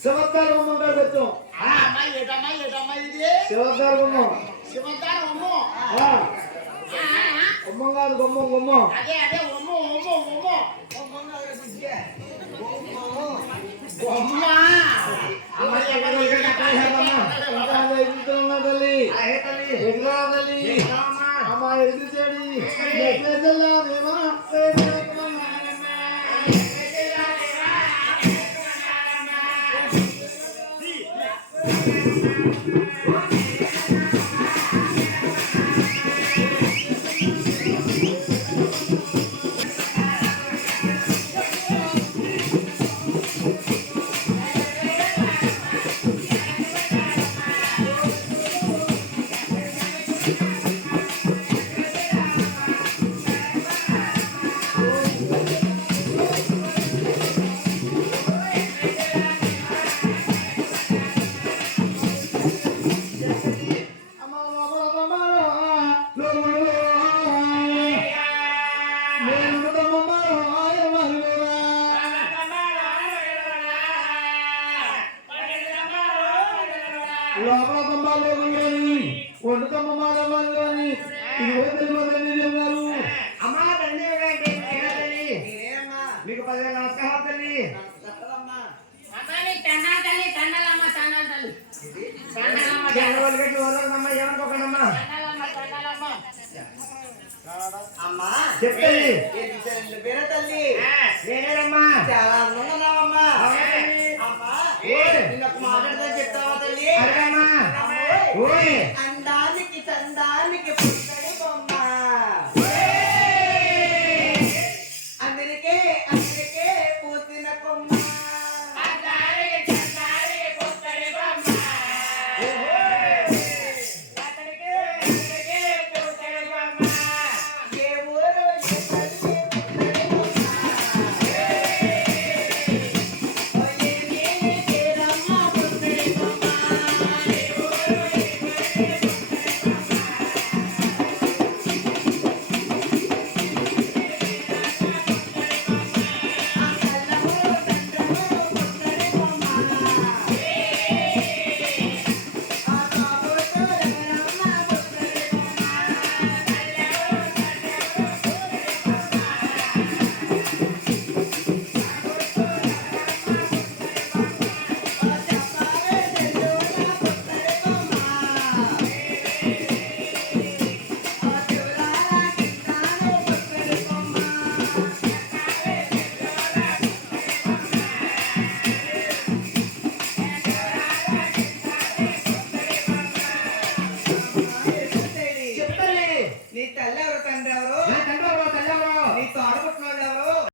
శివద్దారు వచ్చాం ఏటమ్మా ఇది శివద్దారు గుమ్మం శివదారు ఉమ్ము ఆ, ఆ, ఆ, ఆ. గుమ్మం కాదు గుమ్మం గుమ్మం అదే అదే బొమ్మ అమ్మాయి ఎక్కడ ఇంకా ఎదుగుతున్నా తల్లి ఎదురా తల్లి అమ్మా ఎదురు చేడి ファン! లోపల ఒంటి అమ్మా తండ్రి మీకు పదివేల నమస్కారం తల్లి. అమ్మా చెప్పండి తల్లి చాలా అందంగా అందానికి చందానికి పుట్ట